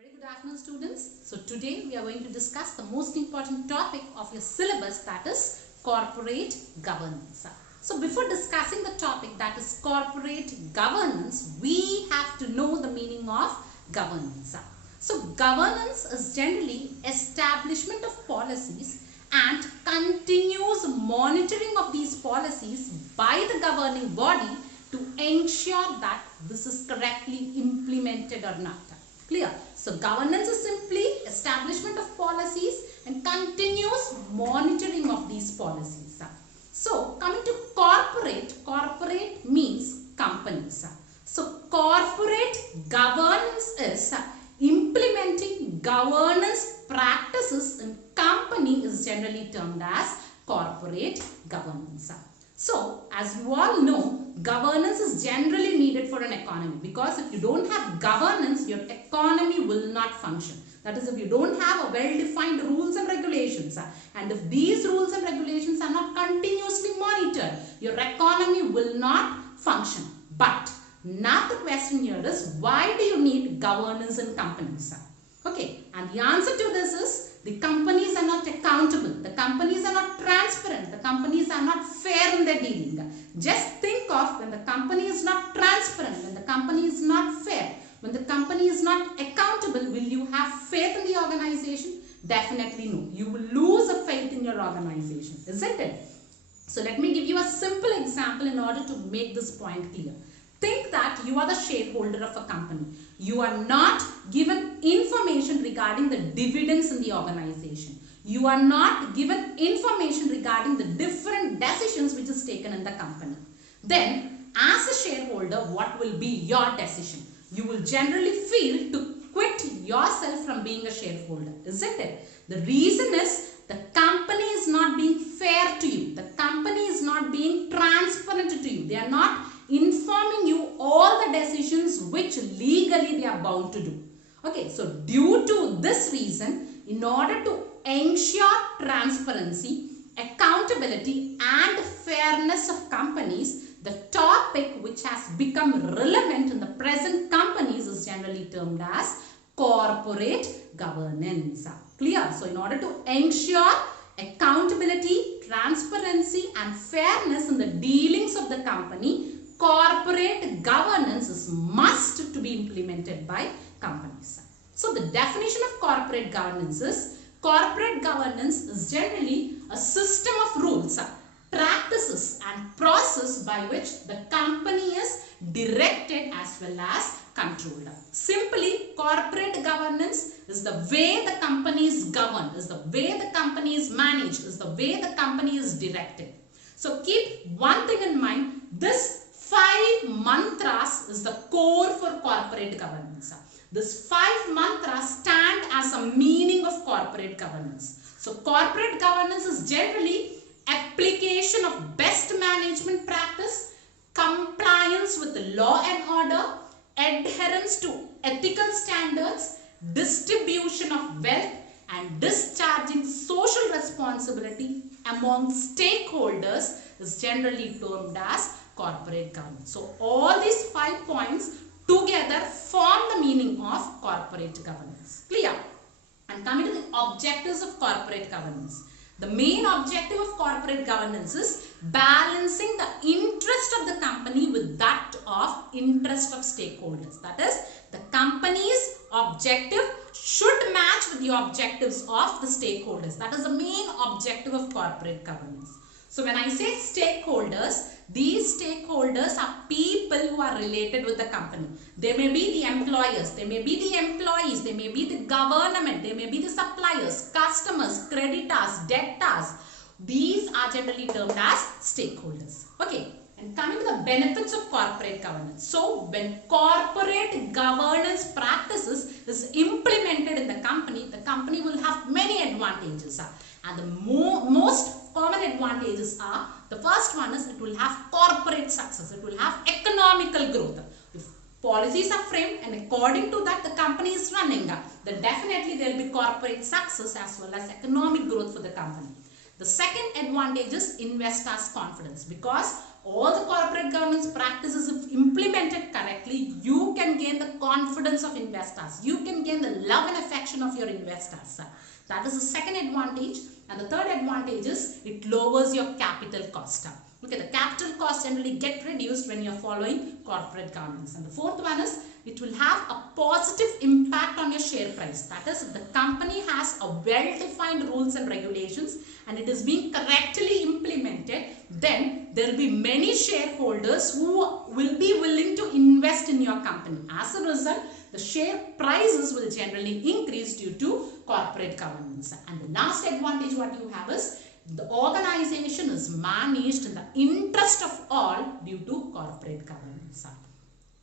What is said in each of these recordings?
Very good afternoon, students. So today we are going to discuss the most important topic of your syllabus, that is corporate governance. So before discussing the topic, that is corporate governance, we have to know the meaning of governance. So governance is generally establishment of policies and continuous monitoring of these policies by the governing body to ensure that this is correctly implemented or not. Clear? So governance is simply establishment of policies and continuous monitoring of these policies. So coming to corporate means companies. So corporate governance is implementing governance practices in company is generally termed as corporate governance. So, as you all know, governance is generally needed for an economy, because if you don't have governance, your economy will not function. That is, if you don't have a well-defined rules and regulations, and if these rules and regulations are not continuously monitored, your economy will not function. But now the question here is, why do you need governance in companies? Okay, and the answer to this is, the companies are not accountable, the companies are not transparent, the companies are not fair in their dealing. Just think of when the company is not transparent, when the company is not fair, when the company is not accountable, will you have faith in the organization? Definitely no. You will lose a faith in your organization, isn't it? So let me give you a simple example in order to make this point clear. Think that you are the shareholder of a company. You are not given information regarding the dividends in the organization. You are not given information regarding the different decisions which is taken in the company. Then, as a shareholder, what will be your decision? You will generally feel to quit yourself from being a shareholder, isn't it? The reason is the company is not being fair to you. The company is not being transparent to you. They are not informing you all the decisions which legally they are bound to do. Okay, so due to this reason, in order to ensure transparency, accountability and fairness of companies, the topic which has become relevant in the present companies is generally termed as corporate governance. Clear? So in order to ensure accountability, transparency and fairness in the dealings of the company, corporate governance is must to be implemented by companies. So the definition of corporate governance is generally a system of rules, practices and process by which the company is directed as well as controlled. Simply, corporate governance is the way the company is governed, is the way the company is managed, is the way the company is directed. So keep one thing in mind, this 5 mantras is the core for corporate governance. This 5 mantras stand as a meaning of corporate governance. So corporate governance is generally application of best management practice, compliance with the law and order, adherence to ethical standards, distribution of wealth and discharging social responsibility among stakeholders is generally termed as corporate governance. So all these 5 points together form the meaning of corporate governance. Clear? And coming to the objectives of corporate governance. The main objective of corporate governance is balancing the interest of the company with that of interest of stakeholders. That is, the company's objective should match with the objectives of the stakeholders. That is the main objective of corporate governance. So when I say stakeholders, these stakeholders are people who are related with the company. They may be the employers, they may be the employees, they may be the government, they may be the suppliers, customers, creditors, debtors. These are generally termed as stakeholders. Okay, and coming to the benefits of corporate governance. So when corporate governance practices is implemented in the company will have many advantages. And the most common advantages are, the first one is it will have corporate success, it will have economical growth. If policies are framed and according to that the company is running, then definitely there will be corporate success as well as economic growth for the company. The second advantage is investors' confidence, because all the corporate governance practices, if implemented correctly, you can gain the confidence of investors. You can gain the love and affection of your investors. That is the second advantage. And the third advantage is it lowers your capital cost. Okay, the capital cost generally get reduced when you are following corporate governance. And the fourth one is it will have a positive impact on your share price. That is, if the company has a well-defined rules and regulations and it is being correctly implemented, then there will be many shareholders who will be willing to invest in your company. As a result, the share prices will generally increase due to corporate governance. And the last advantage what you have is the organization is managed in the interest of all due to corporate governance.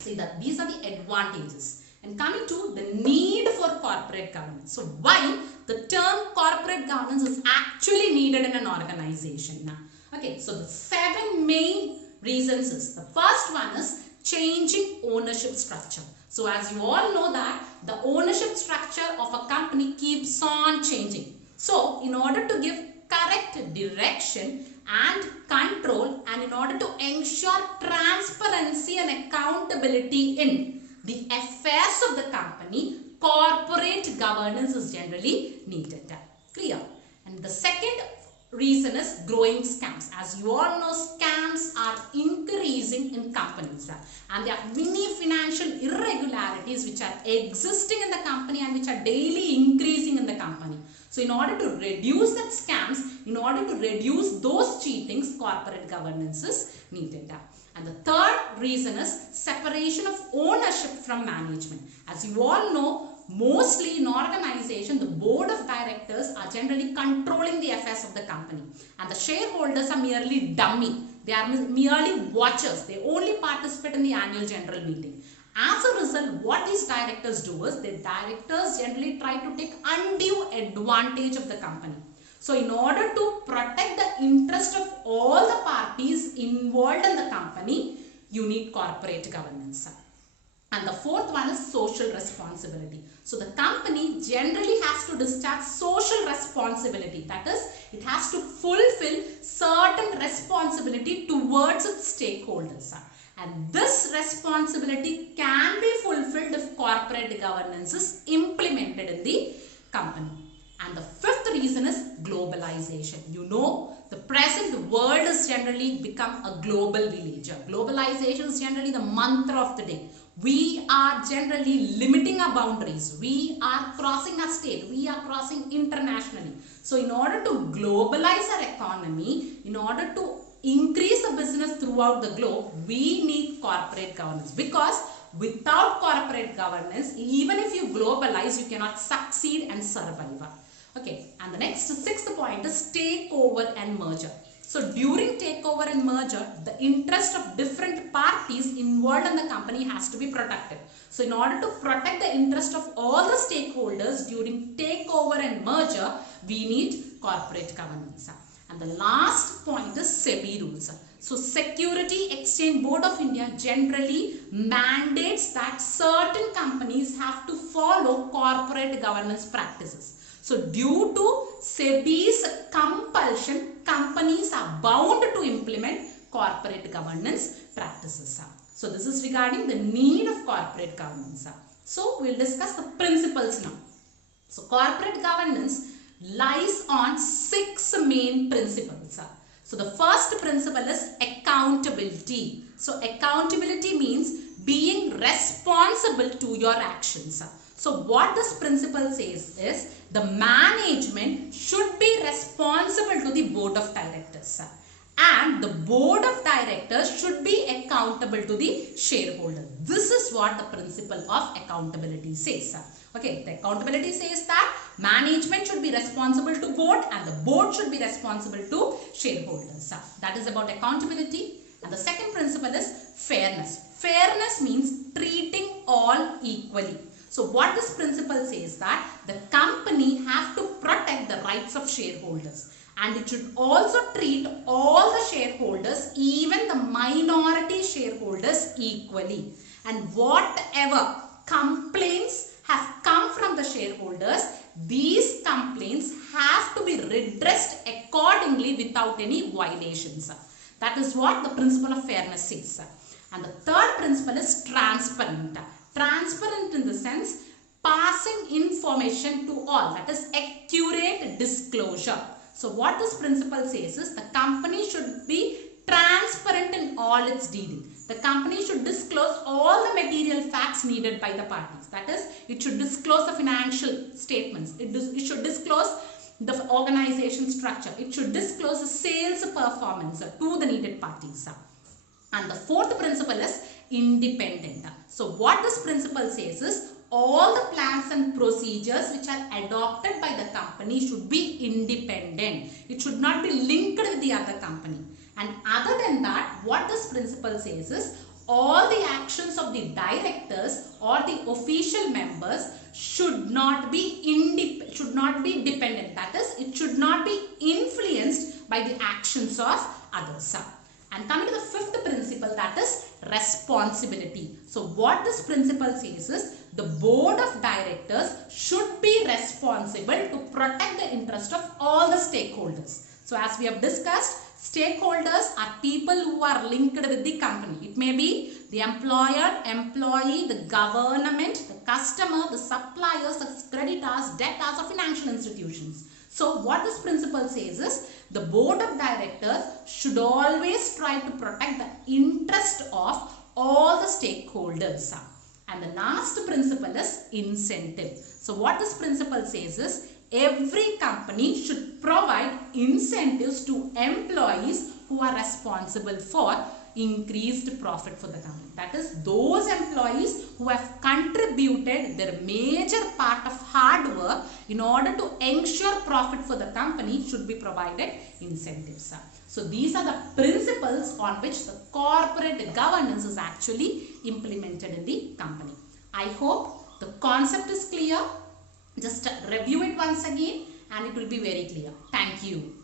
See that these are the advantages. And coming to the need for corporate governance. So why the term corporate governance is actually needed in an organization. Okay, so the 7 main reasons is, the first one is changing ownership structure. So as you all know that the ownership structure of a company keeps on changing. So in order to give correct direction and control, and in order to ensure transparency and accountability in the affairs of the company, corporate governance is generally needed. Clear? And the second reason is growing scams. As you all know, scams are increasing in companies, and there are many financial irregularities which are existing in the company and which are daily increasing in the company. So in order to reduce that scams, in order to reduce those cheatings, corporate governance is needed. And the third reason is separation of ownership from management. As you all know, mostly in organization, the board of directors are generally controlling the affairs of the company, and the shareholders are merely dummy. They are merely watchers. They only participate in the annual general meeting. As a result, what these directors do is, the directors generally try to take undue advantage of the company. So in order to protect the interest of all the parties involved in the company, you need corporate governance. And the fourth one is social responsibility. So the company generally has to discharge social responsibility. That is, it has to fulfill certain responsibility towards its stakeholders. And this responsibility can be fulfilled if corporate governance is implemented in the company. And the fifth reason is globalization. You know, the present world has generally become a global village. Globalization is generally the mantra of the day. We are generally limiting our boundaries. We are crossing our state. We are crossing internationally. So in order to globalize our economy, in order to increase the business throughout the globe, we need corporate governance, because without corporate governance, even if you globalize, you cannot succeed and survive. Okay, and the next sixth point is takeover and merger. So during takeover and merger, the interest of different parties involved in the company has to be protected. So in order to protect the interest of all the stakeholders during takeover and merger, we need corporate governance. And the last point is SEBI rules. So Security Exchange Board of India generally mandates that certain companies have to follow corporate governance practices. So due to SEBI's compulsion, companies are bound to implement corporate governance practices. So this is regarding the need of corporate governance. So we will discuss the principles now. So corporate governance lies on 6 main principles. So the first principle is accountability. So accountability means being responsible to your actions. So what this principle says is, the management should be responsible to the board of directors, and the board of directors should be accountable to the shareholder. This is what the principle of accountability says. Okay, the accountability says that management should be responsible to board and the board should be responsible to shareholders. That is about accountability. And the second principle is fairness. Fairness means treating all equally. So what this principle says that the company have to protect the rights of shareholders, and it should also treat all the shareholders, even the minority shareholders, equally. And whatever complaints have come from the shareholders, these complaints have to be redressed accordingly without any violations. That is what the principle of fairness says. And the third principle is transparent. Transparent in the sense passing information to all, that is accurate disclosure. So what this principle says is the company should be transparent in all its dealing. The company should disclose all the material facts needed by the parties. That is, it should disclose the financial statements. It should disclose the organization structure. It should disclose the sales performance to the needed parties. And the fourth principle is independent. So what this principle says is all the plans and procedures which are adopted by the company should be independent. It should not be linked with the other company. And other than that, what this principle says is all the actions of the directors or the official members should not be dependent. That is, it should not be influenced by the actions of others. And coming to the fifth principle, that is responsibility. So what this principle says is the board of directors should be responsible to protect the interest of all the stakeholders. So as we have discussed, stakeholders are people who are linked with the company. It may be the employer, employee, the government, the customer, the suppliers, the creditors, debtors, or financial institutions. So what this principle says is the board of directors should always try to protect the interest of all the stakeholders. And the last principle is incentive. So what this principle says is every company should provide incentives to employees who are responsible for increased profit for the company. That is, those employees who have contributed their major part of hard work in order to ensure profit for the company should be provided incentives. So these are the principles on which the corporate governance is actually implemented in the company. I hope the concept is clear. Just review it once again and it will be very clear. Thank you.